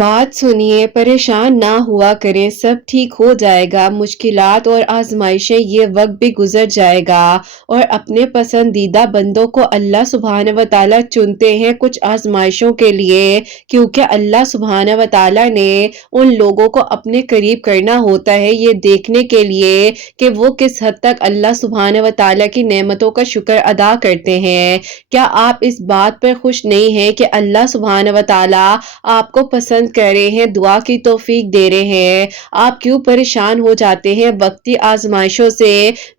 बात सुनिए, परेशान ना हुआ करें, सब ठीक हो जाएगा। मुश्किलात और आजमाइशें ये वक्त भी गुजर जाएगा और अपने पसंदीदा बंदों को अल्लाह सुब्हान व तआला चुनते हैं कुछ आजमाइशों के लिए, क्योंकि अल्लाह सुब्हान व तआला ने उन लोगों को अपने करीब करना होता है ये देखने के लिए कि वो किस हद तक अल्लाह सुब्हान व तआला की नेमतों का शुक्र अदा करते हैं। क्या आप इस बात पर खुश नहीं हैं कि अल्लाह सुब्हान व तआला आपको पसंद कर रहे हैं, दुआ की तौफीक दे रहे हैं? आप क्यों परेशान हो जाते हैं? वक्ती आजमाइशों से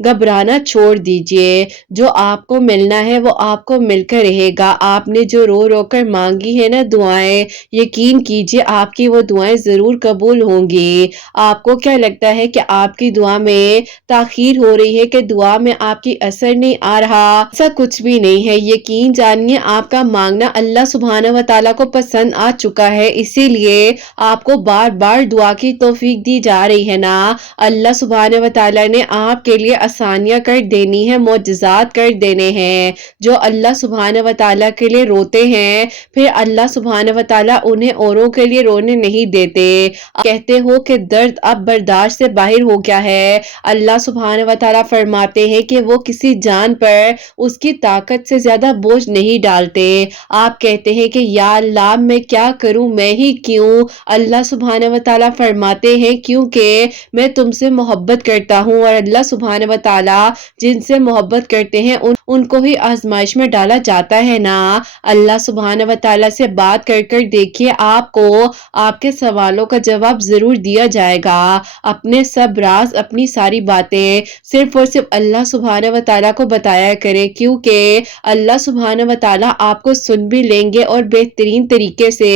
घबराना छोड़ दीजिए। जो आपको मिलना है वो आपको मिलकर रहेगा। आपने जो रो रो कर मांगी है ना दुआएं, यकीन कीजिए आपकी वो दुआएं जरूर कबूल होंगी। आपको क्या लगता है कि आपकी दुआ में ताखीर हो रही है, कि दुआ में आपकी असर नहीं आ रहा? ऐसा कुछ भी नहीं है। यकीन जानिए आपका मांगना अल्लाह सुब्हान व तआला को पसंद आ चुका है, इसीलिए आपको बार बार दुआ की तौफीक दी जा रही है ना। अल्लाह सुब्हान व तआला ने आपके लिए आसानियां कर देनी है, मोजज़ात कर देने हैं। जो अल्लाह सुब्हान व तआला के लिए रोते हैं, फिर अल्लाह सुब्हान व तआला उन्हें औरों के लिए रोने नहीं देते। आप कहते हो कि दर्द अब बर्दाश्त से बाहर हो गया है, अल्लाह सुब्हान व तआला फरमाते हैं कि वो किसी जान पर उसकी ताकत से ज्यादा बोझ नहीं डालते। आप कहते हैं कि या अल्लाह मैं क्या करूं, मैं ही क्यों? अल्लाह सुब्हान व तआला फरमाते हैं क्योंकि मैं तुमसे मोहब्बत करता हूं और अल्लाह सुब्हान व तआला जिनसे मोहब्बत करते हैं उनको ही आजमाइश में डाला जाता है ना। अल्लाह सुब्हान व तआला से बात कर कर देखिए, आपको आपके सवालों का जवाब जरूर दिया जाएगा। अपने सब राज, अपनी सारी बातें सिर्फ और सिर्फ अल्लाह सुब्हान व तआला को बताया करें, क्योंकि अल्लाह सुब्हान व तआला आपको सुन भी लेंगे और बेहतरीन तरीके से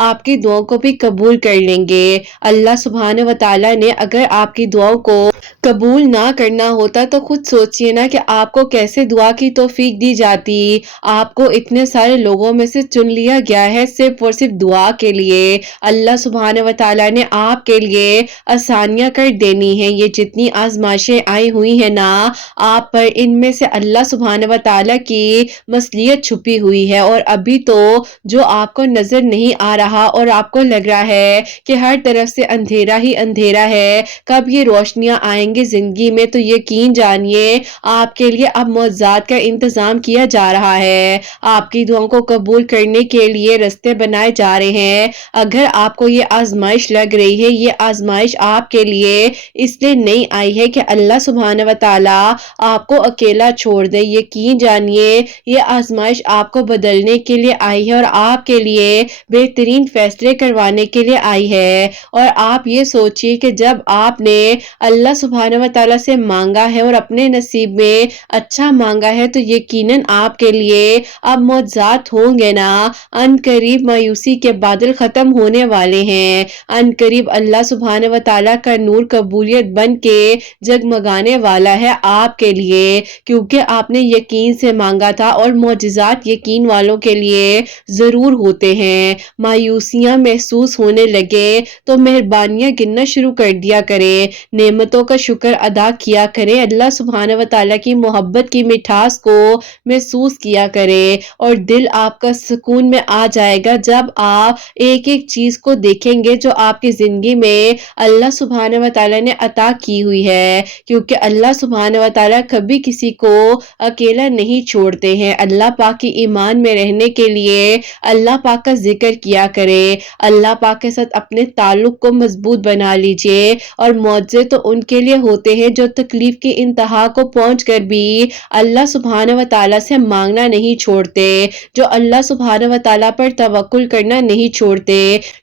आपकी दुआओं को भी कबूल कर लेंगे। अल्लाह सुब्हान व तआला ने अगर आपकी दुआओं को कबूल ना करना होता तो खुद सोचिए ना कि आपको कैसे दुआ की तौफीक दी जाती। आपको इतने सारे लोगों में से चुन लिया गया है सिर्फ और सिर्फ दुआ के लिए। अल्लाह सुब्हान व तआला ने आपके लिए आसानियां कर देनी है। ये जितनी आजमाइशें आई हुई है ना आप पर, इनमें से अल्लाह सुब्हान व तआला की मसलियत छुपी हुई है और अभी तो जो आपको नजर नहीं आ रहा और आपको लग रहा है कि हर तरफ से अंधेरा ही अंधेरा है, कब ये रोशनियां आएंगी जिंदगी में, तो यकीन जानिए आपके लिए अब मौजज़ात का इंतजाम किया जा रहा है। आपकी दुआओं को कबूल करने के लिए रास्ते बनाए जा रहे हैं। अगर आपको ये आजमाइश लग रही है, ये आजमाइश आपके लिए इसलिए नहीं आई है कि अल्लाह सुब्हान व तआला आपको अकेला छोड़ दे। यकीन जानिए ये आजमाइश आपको बदलने के लिए आई है और आपके लिए बेहतरीन फैसले करवाने के लिए आई है। और आप ये सोचिए कि जब आपने अल्लाह सुब्हान व तआला से मांगा है और अपने नसीब में अच्छा मांगा है, तो यकीनन आपके लिए अब मौजज़ात होंगे ना। अनकरीब मायूसी के बादल खत्म होने वाले हैं। अनकरीब अल्लाह सुब्हान व तआला का नूर कबूलियत बन के जगमगाने वाला है आपके लिए, क्योंकि आपने यकीन से मांगा था और मौजज़ात यकीन वालों के लिए जरूर होते हैं। मायूसियां महसूस होने लगे तो मेहरबानियां गिनना शुरू कर दिया करें, नेमतों का शुक्र अदा किया करें, अल्लाह सुब्हान व तआला की मोहब्बत की मिठास को महसूस किया करें और दिल आपका सुकून में आ जाएगा जब आप एक एक चीज को देखेंगे जो आपकी जिंदगी में अल्लाह सुब्हान व तआला ने अता की हुई है, क्योंकि अल्लाह सुब्हान व तआला कभी किसी को अकेला नहीं छोड़ते हैं। अल्लाह पाक की ईमान में रहने के लिए अल्लाह पाक का जिक्र किया करें, अल्लाह पाक के साथ अपने ताल्लुक को मजबूत बना लीजिए। और मौजे तो उनके लिए होते हैं जो तकलीफ की इंतहा को पहुंचकर भी अल्लाह सुब्हान व तआला से मांगना नहीं छोड़ते, जो अल्लाह सुब्हान व तआला पर तवक्कुल करना नहीं छोड़ते,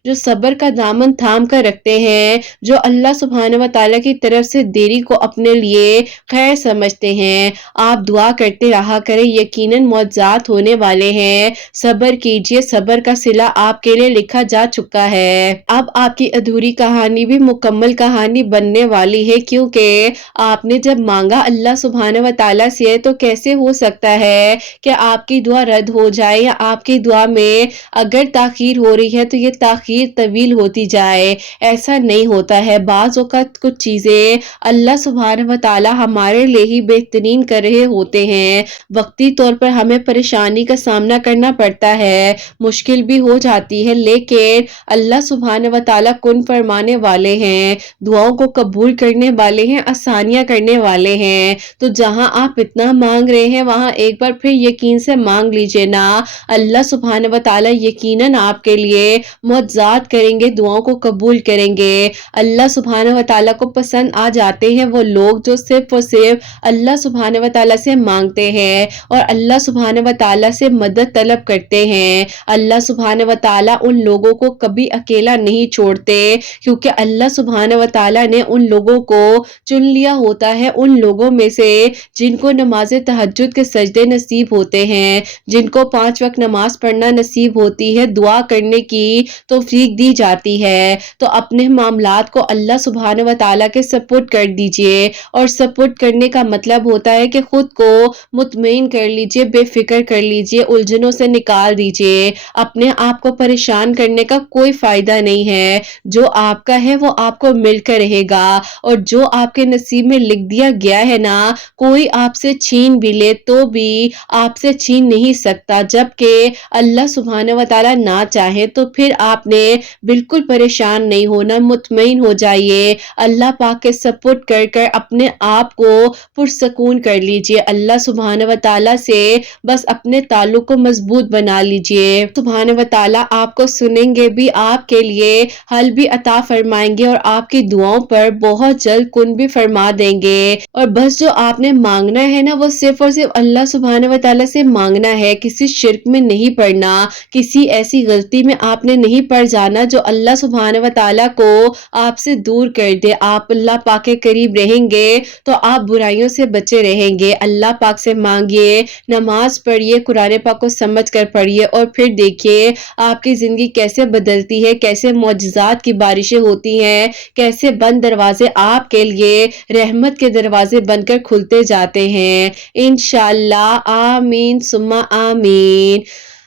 जो सब्र का दामन थाम कर रखते हैं, जो अल्लाह सुब्हान व तआला की तरफ से देरी को अपने लिए खैर समझते हैं। आप दुआ करते रहा करें, यकीनन मौजज़ात होने वाले हैं। सब्र कीजिए, सब्र का सिला आपके लिए लिखा जा चुका है। अब आपकी अधूरी कहानी भी मुकम्मल कहानी बनने वाली है, क्योंकि आपने जब मांगा अल्लाह सुब्हान व तआला से, तो कैसे हो सकता है कि आपकी दुआ रद्द हो जाए या आपकी दुआ में अगर ताखीर हो रही है तो ये ताखीर तवील होती जाए। ऐसा नहीं होता है। बाज़ औक़ात कुछ चीजें अल्लाह सुब्हान व तआला हमारे लिए ही बेहतरीन कर रहे होते हैं। वक्ती तौर पर हमें परेशानी का सामना करना पड़ता है, मुश्किल भी हो जाती है, लेकिन लेकिन अल्लाह सुब्हान व तआला कुन फरमाने वाले हैं, दुआओं को कबूल करने वाले हैं, आसानियां करने वाले हैं। तो जहां आप इतना मांग रहे हैं वहां एक बार फिर यकीन से मांग लीजिए ना, अल्लाह सुब्हान व तआला यकीनन आपके लिए मुआवजात करेंगे, दुआओं को कबूल करेंगे। अल्लाह सुब्हान व तआला को पसंद आ जाते हैं वो लोग जो सिर्फ और सिर्फ अल्लाह सुब्हान व तआला से मांगते हैं और अल्लाह सुब्हान व तआला से मदद तलब करते हैं। अल्लाह सुब्हान व तआला उन लोगों को कभी अकेला नहीं छोड़ते, क्योंकि अल्लाह सुब्हान व तआला ने उन लोगों को चुन लिया होता है, उन लोगों में से जिनको नमाज तहज्जुद के सजदे नसीब होते हैं, जिनको 5 वक्त नमाज पढ़ना नसीब होती है, दुआ करने की तौफीक दी जाती है। तो अपने मामलात को अल्लाह सुब्हान व तआला के सपुर्द कर दीजिए, और सपुर्द करने का मतलब होता है कि खुद को मुतमईन कर लीजिए, बेफिक्र कर लीजिए, उलझनों से निकाल दीजिए। अपने आप को परेशान करने का कोई फायदा नहीं है। जो आपका है वो आपको मिलकर रहेगा, और जो आपके नसीब में लिख दिया गया है ना, कोई आपसे छीन भी ले तो भी आपसे छीन नहीं सकता, जबकि अल्लाह सुब्हान व तआला ना चाहे। तो फिर आपने बिल्कुल परेशान नहीं होना, मुतमईन हो जाइए। अल्लाह पाक के सपुर्द कर कर अपने आप को पुरसकून कर लीजिए। अल्लाह सुब्हान व तआला से बस अपने ताल्लुक को मजबूत बना लीजिए। सुब्हान व तआला आपको सुनेंगे भी, आपके लिए हल भी अता फरमाएंगे और आपकी दुआओं पर बहुत जल्द कुन भी फरमा देंगे। और बस जो आपने मांगना है ना, वो सिर्फ और सिर्फ अल्लाह सुब्हान व तआला से मांगना है। किसी शिर्क में नहीं पड़ना, किसी ऐसी गलती में आपने नहीं पड़ जाना जो अल्लाह सुब्हान व तआला को आपसे दूर कर दे। आप अल्लाह पाक के करीब रहेंगे तो आप बुराइयों से बचे रहेंगे। अल्लाह पाक से मांगिए, नमाज पढ़िए, कुरान पाक को समझ कर पढ़िए, और फिर देखिए आपकी जिंदगी कैसे बदलती है, कैसे मौजज़ात की बारिशें होती हैं, कैसे बंद दरवाजे आपके लिए रहमत के दरवाजे बनकर खुलते जाते हैं। इंशाअल्लाह, आमीन सुम्मा आमीन।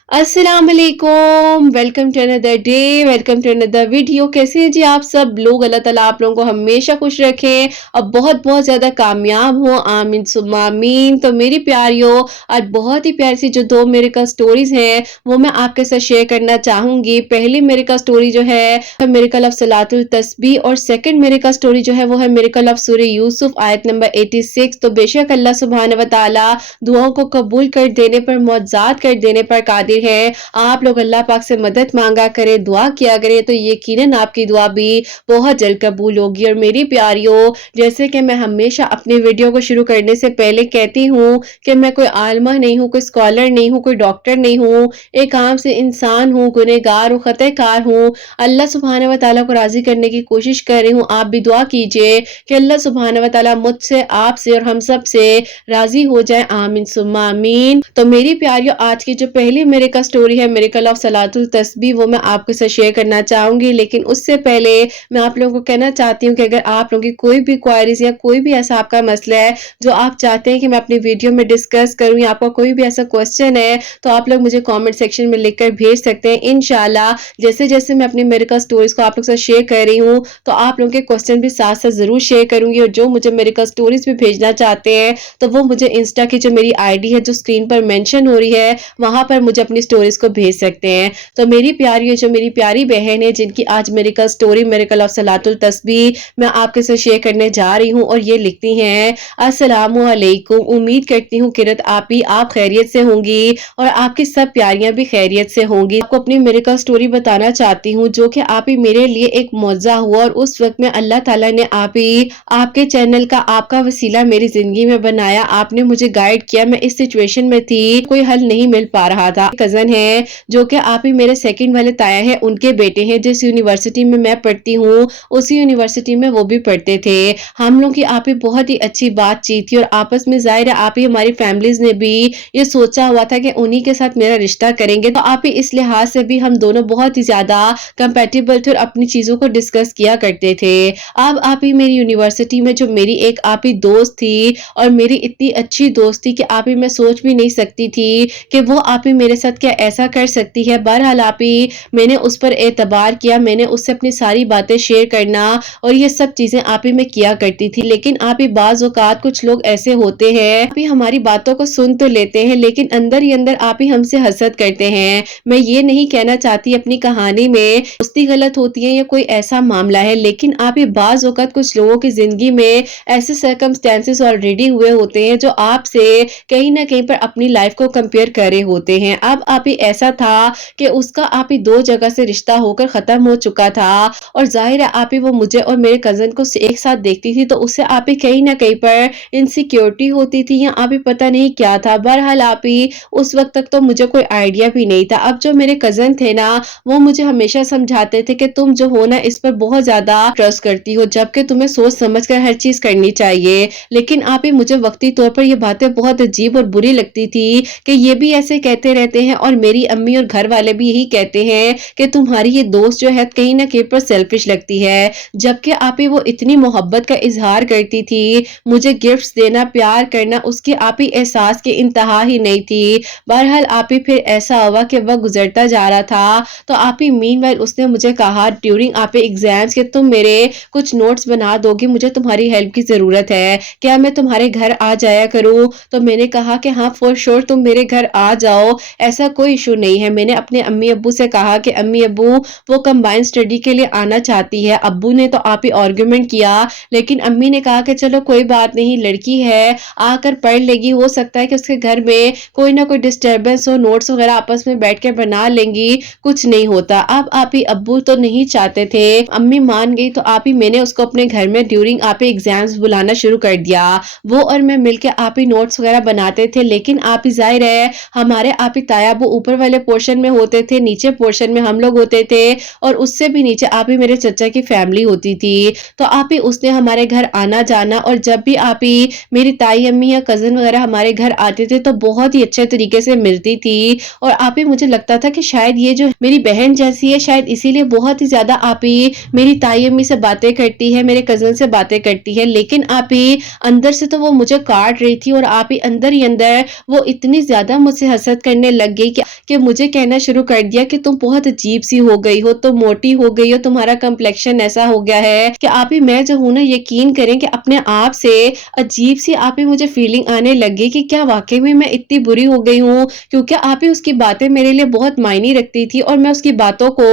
अस्सलाम वालेकुम, welcome to another day, welcome to another video. कैसे हैं जी आप सब लोग? अल्लाह ताला आप लोगों को हमेशा खुश रखें और बहुत बहुत ज़्यादा कामयाब हो, आमीन सुम्मा आमीन। तो मेरी प्यारियों, आज बहुत ही प्यारी सी जो 2 मिरेकल स्टोरीज हैं वो मैं आपके साथ शेयर करना चाहूँगी। पहली मिरेकल स्टोरी जो है मिरेकल ऑफ सलातुल तस्बीह, और सेकंड मिरेकल स्टोरी जो है वो है मिरेकल ऑफ सूरह यूसुफ आयत नंबर 86। तो बेशक अल्लाह सुब्हान व तआला दुआओं को कबूल कर देने पर, मुआवजात कर देने पर कादिर है। आप लोग अल्लाह पाक से मदद मांगा करें, दुआ किया करें, तो यकीनन आपकी दुआ भी बहुत जल्द कबूल होगी। और मेरी प्यारियों, जैसे कि मैं हमेशा अपनी वीडियो को शुरू करने से पहले कहती हूँ कि मैं कोई आलिमा नहीं हूँ, कोई स्कॉलर नहीं हूँ, कोई डॉक्टर नहीं हूँ, एक आम से इंसान हूँ, गुनहगार हूँ, खतकार हूँ। अल्लाह सुब्हान व तआला को राजी करने की कोशिश कर रही हूँ। आप भी दुआ कीजिए कि अल्लाह सुब्हान व तआला मुझसे, आपसे और हम सब से राजी हो जाए, आमीन सुम्मा आमीन। तो मेरी प्यारियों, आज की जो पहली मेरे का स्टोरी है मिरेकल ऑफ सलातुल तस्बीह, वो मैं आपके साथ शेयर करना चाहूंगी। लेकिन उससे पहले मैं आप लोगों को कहना चाहती हूँ कि अगर आप लोगों की कोई भी क्वारीज या कोई भी ऐसा आपका मसला है जो आप चाहते हैं कि मैं अपनी वीडियो में डिस्कस करूँ, या आपका कोई भी ऐसा क्वेश्चन है, तो आप लोग मुझे कॉमेंट सेक्शन में लिखकर भेज सकते हैं। इंशाल्लाह जैसे जैसे मैं अपनी मिरेकल स्टोरीज को आप लोग साथ शेयर कर रही हूँ, तो आप लोगों के क्वेश्चन भी साथ साथ जरूर शेयर करूंगी। और जो मुझे मिरेकल स्टोरीज भी भेजना चाहते हैं, तो वो मुझे इंस्टा की जो मेरी आईडी है जो स्क्रीन पर मेंशन हो रही है, वहां पर मुझे अपनी स्टोरीज को भेज सकते हैं। तो मेरी प्यारी, जो मेरी प्यारी बहन है जिनकी आज मिरेकल स्टोरी मिरेकल ऑफ सलातुल तस्बीह मैं आपके साथ शेयर करने जा रही हूँ, और ये लिखती हैं, अस्सलामु अलैकुम। उम्मीद करती हूँ किरत आप खैरियत से होंगी और आपकी सब प्यारियां भी खैरियत से होंगी। आपको अपनी मिरेकल स्टोरी बताना चाहती हूँ जो कि आप ही मेरे लिए एक मौजा हुआ, और उस वक्त में अल्लाह ताला ने आप ही आपके चैनल का, आपका वसीला मेरी जिंदगी में बनाया। आपने मुझे गाइड किया, मैं इस सिचुएशन में थी, कोई हल नहीं मिल पा रहा था। कजन है जो कि आप ही मेरे सेकंड वाले ताया हैं, उनके बेटे हैं। जिस यूनिवर्सिटी में मैं पढ़ती हूँ उसी यूनिवर्सिटी में वो भी पढ़ते थे। हम लोग की आप ही बहुत ही अच्छी बातचीत थी, और आपस में जाहिर है आप ही हमारी फैमिलीज ने भी ये सोचा हुआ था कि उन्हीं के साथ मेरा रिश्ता करेंगे। तो आप ही इस लिहाज से भी हम दोनों बहुत ही ज्यादा कंपेटेबल थे और अपनी चीजों को डिस्कस किया करते थे। अब आप ही मेरी यूनिवर्सिटी में जो मेरी एक आप ही दोस्त थी, और मेरी इतनी अच्छी दोस्त थी कि आप ही मैं सोच भी नहीं सकती थी कि वो आप ही मेरे साथ عورت کیا ایسا کر سکتی ہے؟ بہرحال آپ ہی میں نے اس پر اعتبار کیا، میں نے اس سے اپنی ساری باتیں شیئر کرنا اور یہ سب چیزیں آپ ہی میں کیا کرتی تھی، لیکن آپ ہی بعض اوقات کچھ لوگ ایسے ہوتے ہیں، آپ ہی ہماری باتوں کو سن تو لیتے ہیں لیکن اندر ہی اندر آپ ہی ہم سے حسد کرتے ہیں۔ میں یہ نہیں کہنا چاہتی اپنی کہانی میں دوستی غلط ہوتی ہے یا کوئی ایسا معاملہ ہے، لیکن آپ ہی بعض اوقات کچھ لوگوں کی زندگی میں ایسے سرکمسٹینسز آلریڈی ہوئے ہوتے ہیں جو آپ سے کہیں نہ کہیں پر اپنی لائف کو کمپیئر کر رہے ہوتے ہیں۔ اب آپ ہی ایسا تھا کہ اس کا آپ ہی دو جگہ سے رشتہ ہو کر ختم ہو چکا تھا اور ظاہر ہے آپ ہی وہ مجھے اور میرے کزن کو ایک ساتھ دیکھتی تھی تو اس سے آپ ہی کہیں نہ کہیں پر انسیکیورٹی ہوتی تھی یا آپ ہی پتہ نہیں کیا تھا۔ بہرحال آپ ہی اس وقت تک تو مجھے کوئی آئیڈیا بھی نہیں تھا۔ اب جو میرے کزن تھے نا وہ مجھے ہمیشہ سمجھاتے تھے کہ تم جو ہو نا اس پر بہت زیادہ ٹرسٹ کرتی ہو جبکہ تمہیں سوچ سمجھ کر ہر چیز کرنی چاہیے، لیکن آپ ہی مجھے وقتی طور پر یہ باتیں بہت عجیب اور بری لگتی تھی کہ یہ بھی ایسے کہتے رہتے ہیں اور میری امی اور گھر والے بھی یہی کہتے ہیں کہ تمہاری یہ دوست جو ہے کہیں نہ کہیں پر سیلفش لگتی ہے، جبکہ آپ ہی وہ اتنی محبت کا اظہار کرتی تھی، مجھے گفٹس دینا، پیار کرنا، اس کے آپ ہی احساس کی انتہا ہی نہیں تھی۔ بہرحال آپ ہی پھر ایسا ہوا کہ وقت گزرتا جا رہا تھا تو آپ ہی مین وائل اس نے مجھے کہا ڈیورنگ آپ ہی ایگزامس کہ تم میرے کچھ نوٹس بنا دو گی، مجھے تمہاری ہیلپ کی ضرورت ہے، کیا میں تمہارے گھر آ جایا کروں؟ تو میں نے کہا کہ ہاں فور شور تم میرے گھر آ جاؤ، ایسا کوئی ایشو نہیں ہے۔ میں نے اپنے امی ابو سے کہا کہ امی ابو وہ کمبائن اسٹڈی کے لیے آنا چاہتی ہے، ابو نے تو آپ ہی آرگومنٹ کیا لیکن امی نے کہا کہ چلو کوئی بات نہیں، لڑکی ہے آ کر پڑھ لے گی، ہو سکتا ہے کہ اس کے گھر میں کوئی نہ کوئی ڈسٹربنس ہو، نوٹس وغیرہ آپس میں بیٹھ کے بنا لیں گی، کچھ نہیں ہوتا۔ اب آپ ہی ابو تو نہیں چاہتے تھے، امی مان گئی تو آپ ہی میں نے اس کو اپنے گھر میں ڈیورنگ آپ ہی ایگزامس بلانا شروع کر دیا، وہ اور میں مل کے آپ ہی نوٹس وغیرہ بناتے تھے، لیکن آپ ہی ظاہر ہے ہمارے آپ ہی تایا ابو اوپر والے پورشن میں ہوتے تھے، نیچے پورشن میں ہم لوگ ہوتے تھے اور اس سے بھی نیچے آپ ہی میرے چچا کی فیملی ہوتی تھی، تو آپ ہی اس نے ہمارے گھر آنا جانا اور جب بھی آپ ہی میری تائی امی یا کزن وغیرہ ہمارے گھر آتے تھے تو بہت ہی اچھے طریقے سے ملتی تھی اور آپ ہی مجھے لگتا تھا کہ شاید یہ جو میری بہن جیسی ہے، شاید اسی لیے بہت ہی زیادہ آپ ہی میری تائی امی سے باتیں کرتی ہے، میرے کزن سے باتیں کرتی ہے، لیکن آپ ہی اندر سے تو وہ مجھے کاٹ رہی تھی اور آپ ہی اندر ہی اندر وہ اتنی زیادہ مجھ سے حسد کرنے لگ گئی کہ مجھے کہنا شروع کر دیا کہ تم بہت عجیب سی ہو گئی ہو، تم موٹی ہو گئی ہو، تمہارا کمپلیکشن ایسا ہو گیا ہے کہ آپ ہی میں جو ہوں نا یقین کریں کہ اپنے آپ سے عجیب سی آپ ہی مجھے فیلنگ آنے لگی کہ کیا واقعی میں اتنی بری ہو گئی ہوں، کیونکہ آپ ہی اس کی باتیں میرے لیے بہت معنی رکھتی تھی اور میں اس کی باتوں کو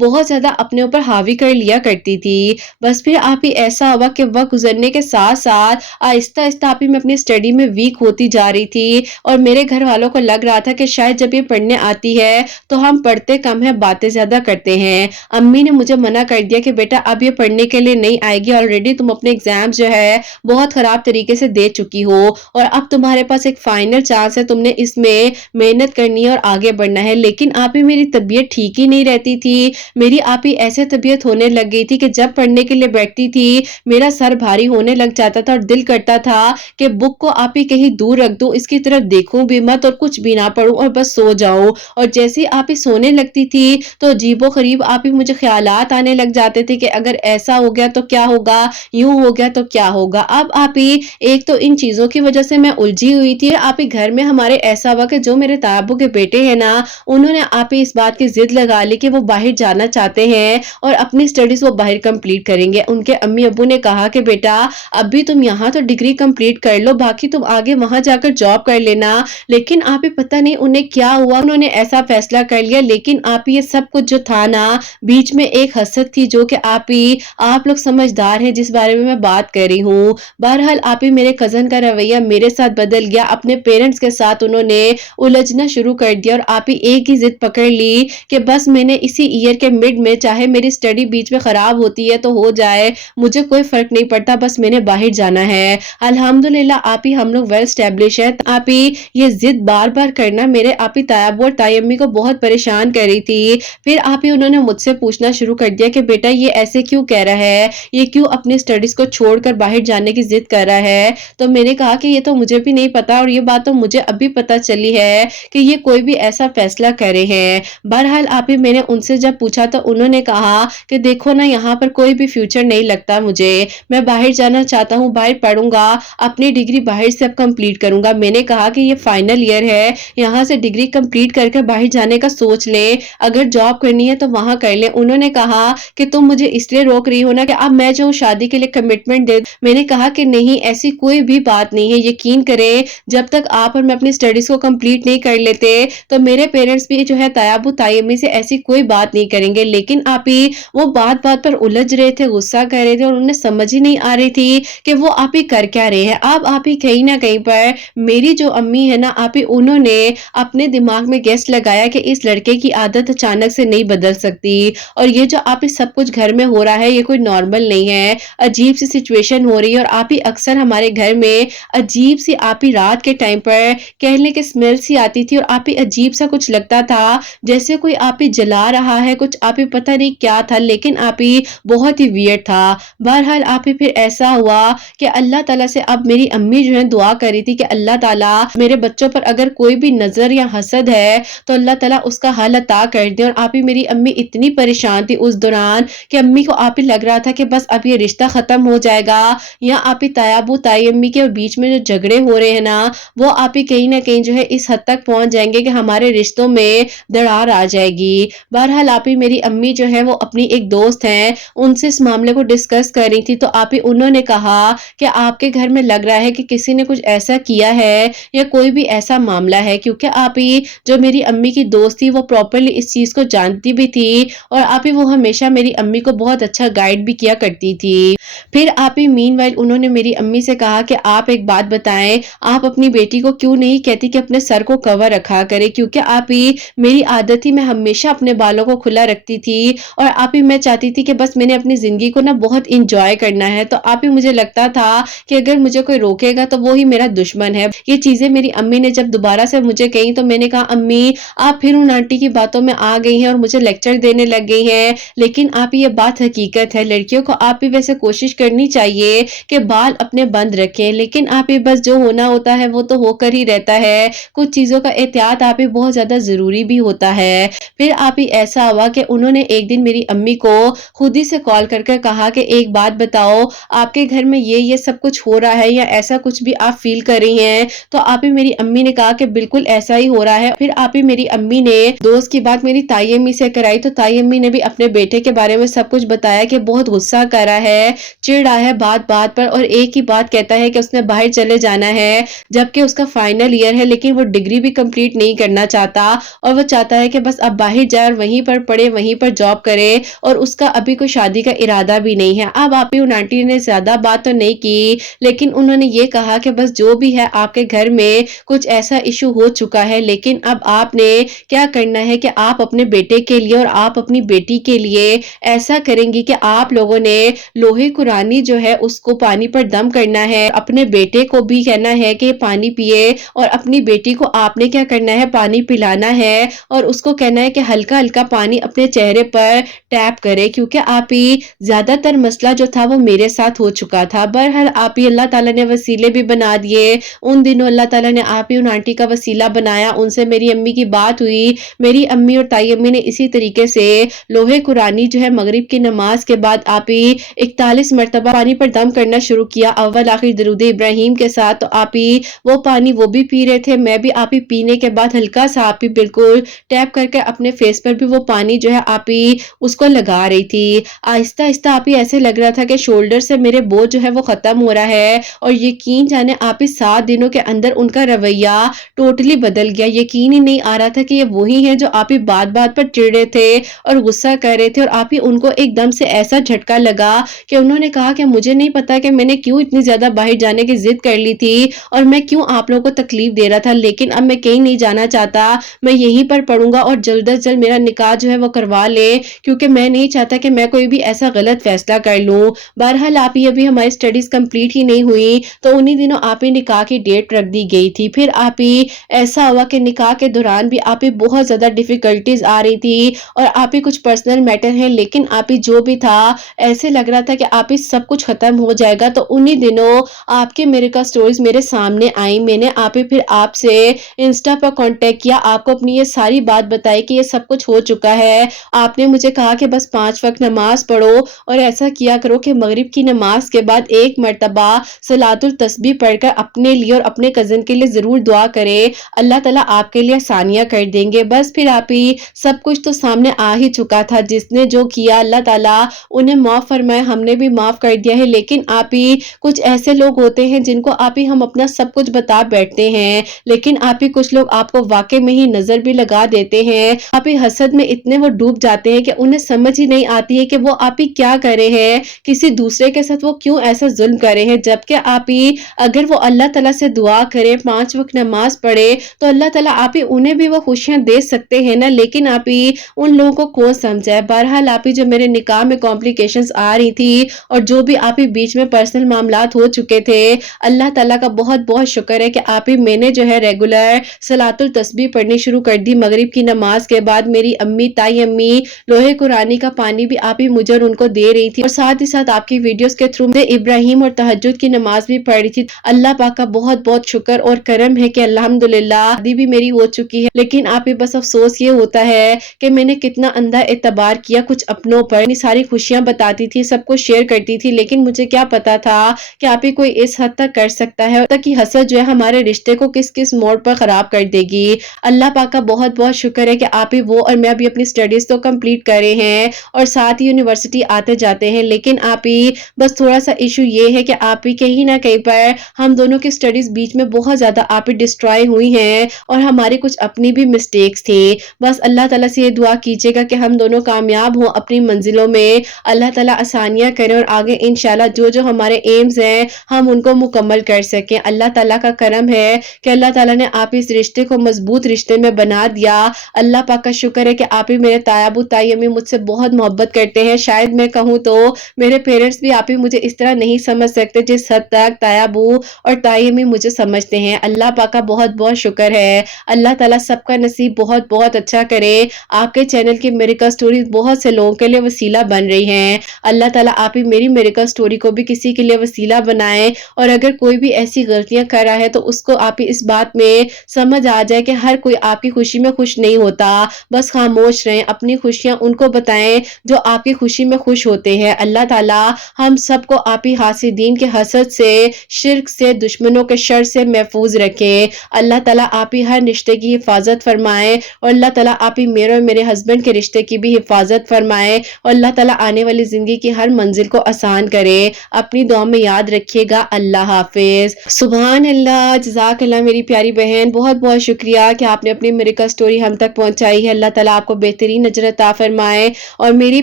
بہت زیادہ اپنے اوپر حاوی کر لیا کرتی تھی۔ بس پھر آپ ہی ایسا ہوا کہ وقت گزرنے کے ساتھ ساتھ آہستہ آہستہ آپ ہی میں اپنی اسٹڈی میں ویک ہوتی جا رہی تھی اور میرے گھر والوں کو لگ رہا تھا کہ شاید جب یہ پڑھنے آتی ہے تو ہم پڑھتے کم ہیں باتیں زیادہ کرتے ہیں۔ امی نے مجھے منع کر دیا کہ بیٹا اب یہ پڑھنے کے لیے نہیں آئے گی، آلریڈی تم اپنے ایگزام جو ہے بہت خراب طریقے سے دے چکی ہو اور اب تمہارے پاس ایک فائنل چانس ہے، تم نے اس میں محنت کرنی ہے اور آگے بڑھنا ہے۔ لیکن آپ ہی میری طبیعت ٹھیک ہی نہیں رہتی تھی، میری آپ ہی ایسے طبیعت ہونے لگ گئی تھی کہ جب پڑھنے کے لیے بیٹھتی تھی میرا سر بھاری ہونے لگ جاتا تھا اور دل کرتا تھا کہ بک کو آپ ہی کہیں دور رکھ دوں، اس کی طرف دیکھوں بھی مت اور کچھ بھی نہ پڑھوں اور بس سو جاؤں، اور جیسے آپ ہی سونے لگتی تھی تو عجیب و غریب آپ ہی مجھے خیالات آنے لگ جاتے تھے کہ اگر ایسا ہو گیا تو کیا ہوگا، یوں ہو گیا تو کیا ہوگا۔ اب آپ ہی ایک تو ان چیزوں کی وجہ سے میں الجھی ہوئی تھی، آپ ہی گھر میں ہمارے ایسا ہوا کہ جو میرے تابو کے بیٹے ہیں نا انہوں نے آپ ہی اس بات کی ضد لگا لی کہ وہ باہر جانا چاہتے ہیں اور اپنی سٹڈیز وہ باہر کمپلیٹ کریں گے۔ ان کے امی ابو نے کہا کہ بیٹا اب بھی تم یہاں تو ڈگری کمپلیٹ کر لو، باقی تم آگے وہاں جا کر جاب کر لینا، لیکن آپ ہی پتہ نہیں انہیں کیا ہوا، انہوں نے ایسا فیصلہ کر لیا۔ لیکن آپ ہی یہ سب کچھ جو تھا نا بیچ میں ایک حسد تھی جو کہ آپ لوگ سمجھدار ہیں جس بارے میں بات کر رہی ہوں۔ بہرحال آپ ہی میرے کزن کا رویہ میرے ساتھ بدل گیا، اپنے پیرنٹس کے ساتھ انہوں نے الجھنا شروع کر دیا اور آپ ہی ایک ہی ضد پکڑ لی کہ بس میں نے اسی ایئر کے مڈ میں چاہے میری سٹڈی بیچ میں خراب ہوتی ہے تو ہو جائے، مجھے کوئی فرق نہیں پڑتا، بس میں نے باہر جانا ہے۔ الحمدللہ آپ ہی ہم لوگ ویل اسٹیبلش ہے۔ آپ ہی یہ ضد بار بار کرنا میرے آپ ہی تایا ابو اور تائی امی کو بہت پریشان کر رہی تھی۔ پھر آپ ہی انہوں نے مجھ سے پوچھنا شروع کر دیا کہ بیٹا یہ ایسے کیوں کہہ رہا ہے، یہ کیوں اپنی سٹڈیز کو چھوڑ کر باہر جانے کی ضد کر رہا ہے؟ تو میں نے کہا کہ یہ تو مجھے بھی نہیں پتا اور یہ بات تو مجھے ابھی پتا چلی ہے کہ یہ کوئی بھی ایسا فیصلہ کر رہے ہیں۔ بہرحال آپ ہی میں نے ان سے جب پوچھا تو انہوں نے کہا کہ دیکھو نا یہاں پر کوئی بھی فیوچر نہیں لگتا مجھے، میں باہر جانا چاہتا ہوں، باہر پڑھوں گا، اپنی ڈگری باہر سے اب کمپلیٹ کروں گا۔ میں نے کہا کہ یہ فائنل ایئر ہے، یہاں سے ڈگری डिग्री कंप्लीट करके बाहर जाने का सोच लें, अगर जॉब करनी है तो वहाँ कर लें। उन्होंने कहा कि तुम मुझे इसलिए रोक रही हो ना कि अब मैं जो शादी के लिए कमिटमेंट दे। मैंने कहा कि नहीं, ऐसी कोई भी बात नहीं है, यकीन करें जब तक आप और मैं अपनी स्टडीज को कंप्लीट नहीं कर लेते तो मेरे पेरेंट्स भी जो है तायाबू तायम्मी से ऐसी कोई बात नहीं करेंगे। लेकिन आप ही वो बात बात पर उलझ रहे थे, गुस्सा कर रहे थे और उन्हें समझ ही नहीं आ रही थी कि वो आप ही कर क्या रहे हैं। अब आप ही कहीं ना कहीं पर मेरी जो अम्मी है ना, आप ही उन्होंने अपने दिमाग में गेस लगाया कि इस लड़के की आदत अचानक से नहीं बदल सकती और ये जो आप ही सब कुछ घर में हो रहा है ये कोई नॉर्मल नहीं है, अजीब सी सिचुएशन हो रही है। और आप ही अक्सर हमारे घर में अजीब सी आप ही रात के टाइम पर कहने की स्मेल सी आती थी और आप ही अजीब सा कुछ लगता था जैसे कोई आप ही जला रहा है, कुछ आप ही पता नहीं क्या था, लेकिन आप ही बहुत ही वियर्ड था। बहरहाल आप ही फिर ऐसा हुआ कि अल्लाह ताला से अब मेरी अम्मी जो है दुआ कर रही थी कि अल्लाह ताला मेरे बच्चों पर अगर कोई भी नजर या हसद है तो अल्लाह ताला उसका हल अता कर दे। और आप ही मेरी अम्मी इतनी परेशान थी उस दौरान कि अम्मी को आप ही लग रहा था कि बस अब ये रिश्ता खत्म हो जाएगा या आप ही तायाबू ताई अम्मी के बीच में जो झगड़े हो रहे हैं ना वो आप ही कहीं ना कहीं जो है इस हद तक पहुंच जाएंगे कि हमारे रिश्तों में दरार आ जाएगी। बहरहाल आप ही मेरी अम्मी जो है वो अपनी एक दोस्त हैं उनसे इस मामले को डिस्कस कर रही थी तो आप ही उन्होंने कहा कि आपके घर में लग रहा है कि किसी ने कुछ ऐसा किया है या कोई भी ऐसा मामला है, क्योंकि आप ही जो मेरी अम्मी की दोस्त थी वो प्रॉपर्ली इस चीज को जानती भी थी और आप ही वो हमेशा मेरी अम्मी को बहुत अच्छा गाइड भी किया करती थी। फिर आप ही मीनवाइल उन्होंने मेरी अम्मी से कहा कि आप एक बात बताएं, आप अपनी बेटी को क्यों नहीं कहती कि अपने सर को कवर रखा करे, क्योंकि आप ही मेरी आदत थी मैं हमेशा अपने बालों को खुला रखती थी और आप ही मैं चाहती थी कि बस मैंने अपनी जिंदगी को ना बहुत इंजॉय करना है। तो आप ही मुझे लगता था कि अगर मुझे कोई रोकेगा तो वो ही मेरा दुश्मन है। ये चीजें मेरी अम्मी ने जब दोबारा से मुझे कही तो मैंने कहा अम्मी आप फिर उन आंटी की बातों में आ गई हैं और मुझे लेक्चर देने लग गई हैं, लेकिन आप ये बात हकीकत है, लड़कियों को आप भी वैसे कोशिश करनी चाहिए कि बाल अपने बंद रखें, लेकिन आप ही बस जो होना होता है वो तो होकर ही रहता है। कुछ चीजों का एहतियात आप ही बहुत ज्यादा जरूरी भी होता है। फिर आप ही ऐसा हुआ कि उन्होंने एक दिन मेरी अम्मी को खुद ही से कॉल करके कहा कि एक बात बताओ आपके घर में ये सब कुछ हो रहा है या ऐसा कुछ भी आप फील कर रही हैं। तो आप ही मेरी अम्मी ने कहा कि बिल्कुल ऐसा ही हो रहा है। फिर आप ही मेरी अम्मी ने दोस्त की बात मेरी ताई अम्मी से कराई तो ताई अम्मी ने भी अपने बेटे के बारे में सब कुछ बताया कि बहुत गुस्सा कर रहा है, चिढ़ रहा है बात बात पर और एक ही बात कहता है कि उसने बाहर चले जाना है जबकि उसका फाइनल ईयर है, लेकिन वो डिग्री भी कंप्लीट नहीं करना चाहता और वो चाहता है कि बस अब बाहर जाए और वहीं पर पढ़े वहीं पर जॉब करे और उसका अभी कोई शादी का इरादा भी नहीं है। अब आप ही उन आंटी ने ज्यादा बात तो नहीं की, लेकिन उन्होंने ये कहा कि बस जो भी है आपके घर में कुछ ऐसा इशू हो चुका है, लेकिन अब आपने क्या करना है कि आप अपने बेटे के लिए और आप अपनी बेटी के लिए ऐसा करेंगी कि आप लोगों ने लोहे कुरानी जो है उसको पानी पर दम करना है, अपने बेटे को भी कहना है कि पानी पिए और अपनी बेटी को आपने क्या करना है पानी पिलाना है और उसको कहना है कि हल्का हल्का पानी अपने चेहरे पर टैप करे, क्योंकि आप ही ज्यादातर मसला जो था वो मेरे साथ हो चुका था। बहरहाल आप ही अल्लाह ताला ने वसीले भी बना दिए। उन दिनों अल्लाह ताला ने आप ही उन आंटी का वसीला बनाया, उनसे मेरी अम्मी की बात हुई। मेरी अम्मी और ताई अम्मी ने इसी तरीके से लोहे कुरानी जो है मगरिब की नमाज के बाद आप ही 41 मरतबा पानी पर दम करना शुरू किया अव्वल आखिर दरूद इब्राहिम के साथ। तो आप ही वो पानी वो भी पी रहे थे, मैं भी आप ही पीने के बाद हल्का सा आप ही बिल्कुल टैप करके अपने फेस पर भी वो पानी जो है आप ही उसको लगा रही थी। आहिस्ता आहिस्ता आप ही ऐसे लग रहा था कि शोल्डर से मेरे बोझ जो है वो खत्म हो रहा है और यकीन जाने आप ही 7 दिनों के अंदर उनका रवैया टोटली बदल गया। यकीन ही नहीं आ रहा था कि ये वही है जो आप ही बात बात पर चिढ़ रहे थे और गुस्सा कर रहे थे और आप ही उनको एकदम से ऐसा झटका लगा कि उन्होंने कहा कि मुझे नहीं पता कि मैंने क्यों इतनी ज्यादा बाहर जाने की जिद कर ली थी और मैं क्यों आप लोगों को तकलीफ दे रहा था, लेकिन अब मैं कहीं नहीं जाना चाहता, मैं यहीं पर पढ़ूंगा और जल्द से जल्द मेरा निकाह जो है वो करवा ले, क्योंकि मैं नहीं चाहता कि मैं कोई भी ऐसा गलत फैसला कर लूं। बहरहाल आप ही अभी हमारी स्टडीज कंप्लीट ही नहीं हुई तो उन्हीं दिनों आप ही निकाह की डेट रख दी गई थी। फिर आप ही ऐसा हुआ कि निकाह के दौरान भी आप ही बहुत ज्यादा डिफिकल्टीज आ रही थी और आप ही कुछ पर्सनल मैटर है, लेकिन आप ही जो भी था ऐसे लग रहा था कि आप ही सब कुछ खत्म हो जाएगा। तो उन्हीं दिनों आपके मेरे का स्टोरीज मेरे सामने आई, मैंने आप ही फिर आपसे इंस्टा पर कांटेक्ट किया, आपको अपनी ये सारी बात बताई कि ये सब कुछ हो चुका है। आपने मुझे कहा कि बस 5 वक्त नमाज पढ़ो और ऐसा किया करो कि मगरिब की नमाज के बाद 1 मरतबा सलातुल तस्बीह पढ़कर अपने लिए और अपने कजन के लिए जरूर दुआ करे, अल्लाह ताला آپ کے لیے आसानियां कर देंगे। बस फिर आप ही सब कुछ तो सामने आ ही चुका था। जिसने जो किया अल्लाह ताला उन्हें माफ फरमाए, हमने भी माफ कर दिया है। लेकिन आप ही कुछ ऐसे लोग होते हैं जिनको आप ही हम अपना सब कुछ बता बैठते हैं, लेकिन आप ही कुछ लोग आपको वाकई में ही नजर भी लगा देते हैं। आप ही हसद में इतने वो डूब जाते हैं कि उन्हें समझ ही नहीं आती है कि वो आप ही क्या कर रहे हैं, किसी दूसरे के साथ वो क्यों ऐसा जुल्म कर रहे हैं। जबकि आप ही अगर वो अल्लाह ताला से दुआ करें, 5 वक्त नमाज पढ़े, तो अल्लाह ताला आप ही उन्हें भी वो खुशियां दे सकते हैं ना। लेकिन आप ही उन लोगों को कौन समझाए। बहरहाल आप ही जो मेरे निकाह में कॉम्प्लिकेशंस आ रही थी और जो भी आप ही बीच में पर्सनल मामलात हो चुके थे, अल्लाह ताला का बहुत बहुत शुक्र है कि आप ही मैंने जो है रेगुलर सलातुल तस्बीह पढ़नी शुरू कर दी। मगरिब की नमाज के बाद मेरी अम्मी, ताई अम्मी लोहे कुरानी का पानी भी आप ही मुझे और उनको दे रही थी, और साथ ही साथ आपकी वीडियोस के थ्रू से इब्राहिम और तहज्जुद की नमाज भी पढ़ रही थी। अल्लाह पाक का बहुत बहुत शुक्र और करम है कि अल्हम्दुलिल्लाह शादी भी मेरी हो चुकी है। लेकिन आप ही बस अफसोस ये होता है कि मैंने कितना अंधा एतबार किया कुछ अपनों पर। इतनी सारी खुशियां बताती थी, सब कुछ शेयर करती थी, लेकिन मुझे क्या पता था कि आप ही कोई इस हद तक कर सकता है, तक कि हसद जो है हमारे रिश्ते को किस किस मोड़ पर खराब कर देगी। अल्लाह पाक का बहुत बहुत शुक्र है कि आप ही वो और मैं भी अपनी स्टडीज तो कंप्लीट कर रहे हैं और साथ ही यूनिवर्सिटी आते जाते हैं। लेकिन आप ही बस थोड़ा सा इशू ये है कि आप ही कहीं ना कहीं पर हम दोनों की स्टडीज बीच में बहुत ज्यादा आप ही डिस्ट्रॉय हुई हैं और हमारी कुछ अपनी भी मिस्टेक्स थी। बस अल्लाह ताला से ये दुआ कीजिएगा कि हम दोनों कामयाब हों अपनी मंजिलों में, अल्लाह ताला आसानियां करें और आगे इंशाल्लाह जो जो हमारे एम्स हैं हम उनको मुकम्मल कर सकें। अल्लाह ताला का करम है कि अल्लाह ताला ने आप इस रिश्ते को मजबूत रिश्ते में बना दिया। अल्लाह पाक का शुक्र है कि आप ही मेरे तायाबू ताई अम्मी मुझसे बहुत मोहब्बत करते हैं। शायद मैं कहूँ तो मेरे पेरेंट्स भी आप ही मुझे इस तरह नहीं समझ सकते जिस हद तक तायाबू और ताई अम्मी मुझे समझते हैं। अल्लाह पाक का बहुत बहुत शुक्र है। अल्लाह ताला सबका नसीब बहुत बहुत अच्छा करे। आपके चैनल की मिरेकल स्टोरीज बहुत से लोगों के लिए वसीला बन रही हैं। अल्लाह ताला आप ही मेरी मिरेकल स्टोरी को भी किसी के लिए वसीला बनाए, और अगर कोई भी ऐसी गलतियां कर रहा है तो उसको आप ही इस बात में समझ आ जाए कि हर कोई आपकी खुशी में खुश नहीं होता। बस खामोश रहें, अपनी खुशियां उनको बताएं जो आपकी खुशी में खुश होते हैं। अल्लाह ताला हम सबको आप ही हासिदीन के हसद से, शिर्क से, दुश्मनों के शर से महफूज रखे। अल्लाह ताला आप ही हर रिश्ते की हिफाजत फरमाए, और अल्लाह ताला आप ही मेरे और मेरे हस्बैंड के रिश्ते की भी हिफाजत फरमाए, और अल्लाह ताला आने वाली जिंदगी की हर मंजिल को आसान करे। अपनी दुआ में याद रखिएगा। अल्लाह हाफिज। सुभान अल्लाह, जज़ाक अल्लाह मेरी प्यारी बहन, बहुत बहुत शुक्रिया कि आपने अपनी मिरेकल स्टोरी हम तक पहुंचाई है। अल्लाह ताला आपको बेहतरीन अजर अता फरमाए। और मेरी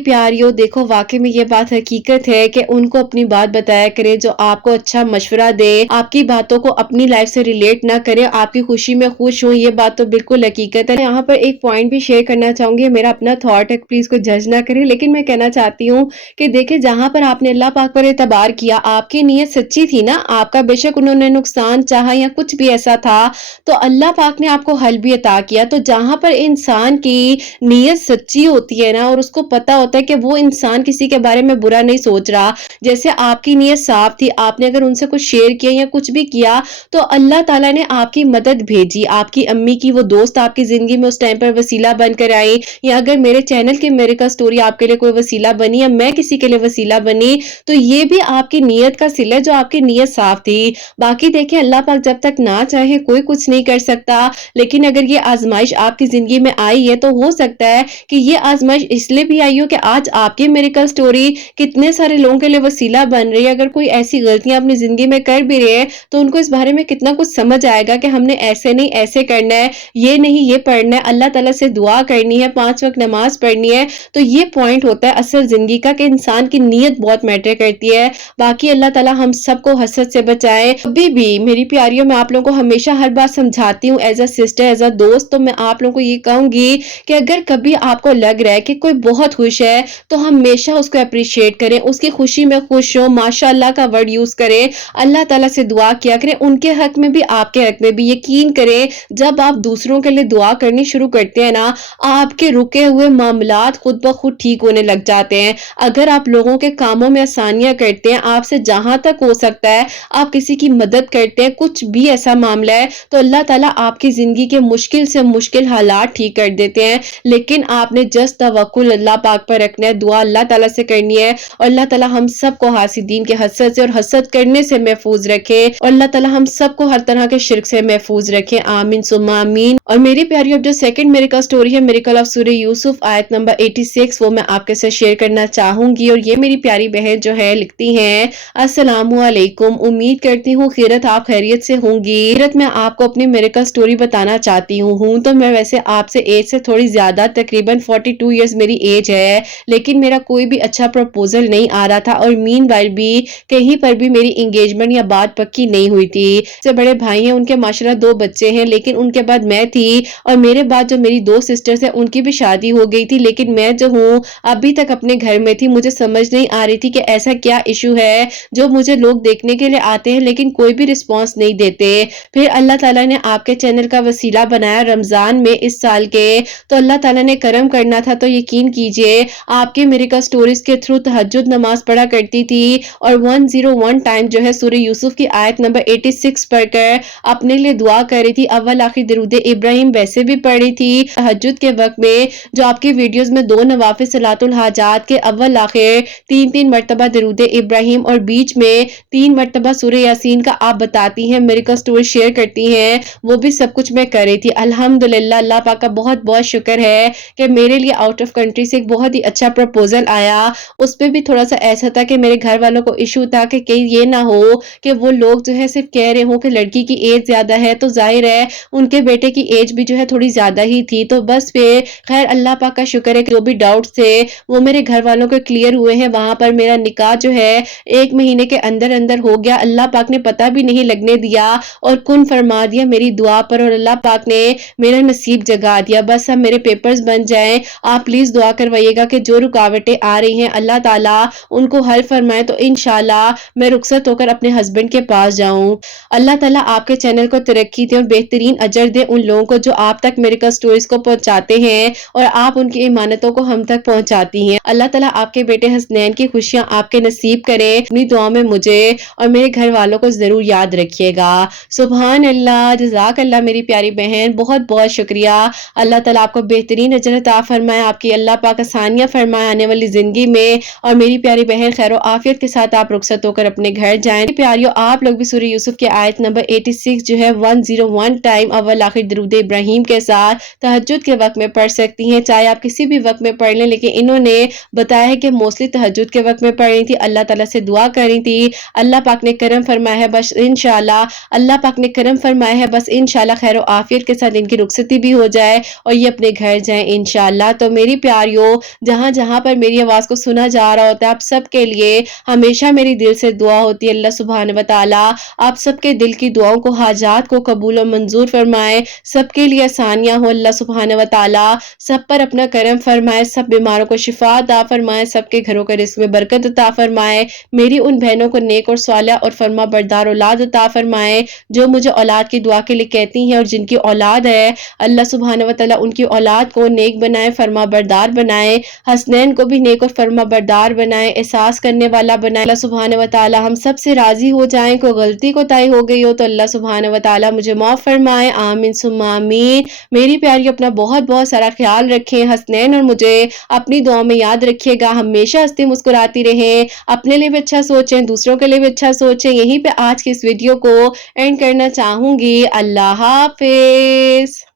प्यारियों, देखो वाकई में ये बात हकीकत है कि उनको अपनी बात बताया करें जो आपको अच्छा मशवरा दे, आपकी बातों को अपनी लाइफ से रिलेट ना करे, आपकी खुशी में खुश हो। ये बात तो बिल्कुल हकीकत है। यहाँ पर एक पॉइंट भी शेयर करना चाहूंगी, मेरा अपना थॉट है, प्लीज को जज ना करें, लेकिन मैं कहना चाहती हूँ कि देखिए जहां पर आपने अल्लाह पाक पर एतबार किया, आपकी नीयत सच्ची थी ना, आपका बेशक उन्होंने नुकसान चाहा या कुछ भी ऐसा था, तो अल्लाह पाक ने आपको हल भी अता किया। तो जहां पर इंसान की नीयत सच्ची होती है ना, और उसको पता होता है कि वो इंसान किसी के बारे में बुरा नहीं सोच रहा, जैसे आपकी नीयत साफ थी, आपने अगर उनसे कुछ शेयर किया या कुछ भी किया तो अल्लाह ताला ने आपकी मदद भेजी। आपकी अम्मी की वो दोस्त आपकी जिंदगी में उस टाइम पर वसीला बनकर आई, या अगर मेरे चैनल की मिरेकल स्टोरी आपके लिए कोई वसीला बनी या मैं किसी के लिए वसीला बनी, तो ये भी आपकी नीयत का सिला है, जो आपकी नीयत साफ थी। बाकी देखिए अल्लाह पाक जब तक ना चाहे कोई कुछ नहीं कर सकता, लेकिन अगर ये आजमाइश आपकी जिंदगी में आई है तो हो सकता है कि ये आजमाइश इसलिए भी आई हो कि आज आपकी मिरेकल स्टोरी कितने सारे लोगों के लिए वसीला बन रही है। अगर कोई ऐसी गलतियां अपनी जिंदगी में कर भी रहे हैं तो उनको इस बारे में कितना कुछ समझ आएगा कि हमने ऐसे नहीं ऐसे करना है, ये नहीं ये पढ़ना है, अल्लाह ताला से दुआ करनी है, 5 वक्त नमाज पढ़नी है। तो ये पॉइंट होता है असल जिंदगी का कि इंसान की नीयत बहुत मैटर करती है। बाकी अल्लाह ताला हम सबको हसद से बचाए। कभी भी मेरी प्यारियों, मैं आप लोगों को हमेशा हर बात समझाती हूँ as a sister, as a दोस्त, तो मैं आप लोगों को ये कहूंगी कि अगर कभी आपको लग रहा है कि कोई बहुत खुश है तो हमेशा उसको अप्रिशिएट करें, उसकी खुशी में खुश हो, माशाअल्लाह का वर्ड यूज करें, अल्लाह ताला से दुआ किया करें, उनके हक में भी आपके हक में भी। यकीन करें जब आप दूसरों के लिए दुआ करनी शुरू करते हैं ना, आपके रुके हुए मामलात खुद ब खुद ठीक होने लग जाते हैं। अगर आप लोगों के कामों में आसानियां करते हैं, आपसे जहां तक हो सकता है आप किसी की मदद करते हैं, कुछ भी ऐसा मामला है, तो अल्लाह ताला आपकी जिंदगी के मुश्किल से मुश्किल हालात ठीक कर देते हैं। लेकिन आपने जस्ट तवक्कुल अल्लाह पाक पर रखना है, दुआ अल्लाह ताला से करनी है, और अल्लाह ताला हम सबको हासिदीन के हसद से और हसद करने से महफूज रखे, और अल्लाह ताला हम सबको हर तरह के शिर्क से महफूज रखे। आमीन। आमीन सुम्मा आमीन। और मेरी प्यारी अब जो सेकंड मिरेकल स्टोरी है, मिरेकल ऑफ सूरह यूसुफ आयत नंबर 86, वो मैं आपके साथ शेयर करना चाहूंगी। और ये मेरी प्यारी बहन जो है लिखती हैं, अस्सलामु अलैकुम, उम्मीद करती हूँ खैरियत आप खैरियत से होंगी। खैरियत मैं आपको अपनी मिरेकल स्टोरी बताना चाहती हूँ तो मैं वैसे आपसे एज से थोड़ी ज्यादा, तकरीबन 42 इयर्स मेरी एज है, लेकिन मेरा कोई भी अच्छा प्रपोजल नहीं आ रहा था और मीनवाइल भी कहीं पर भी मेरी एंगेजमेंट या बात पक्की नहीं हुई थी। से बड़े भाई हैं, उनके माशाल्लाह 2 बच्चे हैं, लेकिन उनके बाद मैं थी और मेरे बाद जो मेरी 2 सिस्टर्स हैं उनकी भी शादी हो गई थी, लेकिन मैं जो हूँ अभी तक अपने घर में थी। मुझे समझ नहीं आ रही थी कि ऐसा क्या इशू है जो मुझे लोग देखने के लिए आते हैं लेकिन कोई भी रिस्पांस नहीं देते। फिर अल्लाह ताला ने आपके चैनल का वसीला बनाया रमजान में इस साल के, तो अल्लाह ताला ने करम करना था। तो यकीन कीजिए आपके मिरेकल स्टोरीज के थ्रू तहज्जुद नमाज पढ़ा करती थी और 101 टाइम जो है सूरह यूसुफ की आयत नंबर 86 पढ़कर अपने लिए दुआ कर रही थी। अव्वल आखिर दरूद इब्राहिम वैसे भी पढ़ी थी तहज्जुद के वक्त में, जो आपकी वीडियोस में 2 नवाफिल सलातुल हाजात के अव्वल आखिर 3-3 मर्तबा दरूद इब्राहिम और बीच में 3 मर्तबा सूरह यासीन का आप बताती हैं, मिरेकल स्टोरी शेयर करती हैं, वो भी सब कुछ मैं कर रही थी। अल्हम्दुलिल्लाह, अल्लाह पाक का बहुत बहुत शुक्र है कि मेरे लिए आउट ऑफ कंट्री से एक बहुत ही अच्छा प्रपोजल आया। उस पे भी थोड़ा सा ऐसा था कि मेरे घर वालों को इशू था कि कहीं ये ना हो कि वो लोग जो है सिर्फ कह रहे हो कि लड़की की एज ज्यादा है, तो जाहिर है उनके बेटे की एज भी जो है थोड़ी ज्यादा ही थी। तो बस फिर खैर अल्लाह पाक का शुक्र है कि जो भी डाउट्स थे वो मेरे घर वालों के क्लियर हुए हैं। वहां पर मेरा निकाह जो है 1 महीने के अंदर अंदर हो गया। अल्लाह पाक ने पता भी नहीं लगने दिया और कुन फरमा दिया मेरी दुआ पर, और अल्लाह पाक ने मेरा नसीब जगा दिया। बस अब मेरे पेपर्स बन जाएं। आप प्लीज दुआ करवाइएगा कि जो रुकावटें आ रही हैं अल्लाह ताला उनको हल फरमाए, तो इंशाल्लाह मैं रुखसत होकर अपने हस्बैंड के पास जाऊं। अल्लाह ताला आपके चैनल को तरक्की दे और बेहतरीन अजर दे उन लोगों को जो आप तक मिरेकल स्टोरीज को पहुंचाते हैं और आप उनकी इमानतों को हम तक पहुंचाती हैं। अल्लाह ताला आपके बेटे हसनैन की खुशियां आपके नसीब करे। अपनी दुआ में मुझे और मेरे घर वालों को जरूर याद रखिएगा। सुभान अल्लाह, जज़ाक अल्लाह मेरी प्यारी बहन, बहुत बहुत शुक्रिया। अल्लाह ताला आपको बेहतरीन अजर अता फरमाए, आपकी अल्लाह पाक आसानियां फरमाए आने वाली जिंदगी में, और मेरी प्यारी बहन खैर आफियत के साथ आप रुखसत होकर अपने घर जाएं। प्यारियों, आप लोग भी सूरह यूसुफ की आयत नंबर 86 जो है 101 टाइम अव्वल आखिर दरूद इब्राहिम के साथ तहज्जुद के वक्त में पढ़ सकती हैं, चाहे आप किसी भी वक्त में पढ़ लें, लेकिन इन्होंने बताया है कि मोस्टली तहज्जुद के वक्त में पढ़ रही थी, अल्लाह ताला से दुआ कर रही थी। अल्लाह पाक ने करम फरमाया है, बस इंशाल्लाह अल्लाह पाक ने करम फरमाया है, बस इंशाल्लाह खैर आफियत के साथ इनकी रुखसती भी हो जाए और ये अपने घर जाए इंशाल्लाह। तो मेरी प्यारियों, जहां जहां पर मेरी आवाज को सुना जा रहा होता है, आप सबके लिए हमेशा मेरी दिल से दुआ होती है, अल्लाह सुब्हान व तआला आप सबके दिल की दुआओं को, हाजात को कबूल और मंजूर फरमाए, सबके लिए आसानियां हो, अल्लाह सुब्हान व तआला सब पर अपना करम फरमाए, सब बीमारों को शिफा अता फरमाए, सबके घरों के रिज़्क़ में बरकत अता फरमाए। मेरी उन बहनों को नेक और सालिहा और फरमा बरदार औलाद अता फरमाए जो मुझे औलाद की दुआ के लिए कहती हैं और जिनकी औलाद है, अल्लाह सुब्हान व तआला उनकी औलाद को नेक बनाए, फरमा बरदार बनाए, हसनैन को भी नेक और फरमा बरदार बनाए, एहसास करने वाला बनाए। अल्लाह सुब्हान व तआला हम सब से राजी हो जाए। कोई गलती कोताही हो गई हो तो अल्लाह सुब्हान व तआला मुझे माफ फरमाए, आमीन सुम्मा आमीन। मेरी प्यारी अपना बहुत बहुत सारा ख्याल रखें, हसनैन और मुझे अपनी दुआ में याद रखिएगा, हमेशा हंसती मुस्कुराती रहें, अपने लिए भी अच्छा सोचें, दूसरों के लिए भी अच्छा सोचें। यहीं पे आज की इस वीडियो को एंड करना चाहूंगी। अल्लाह हाफिज।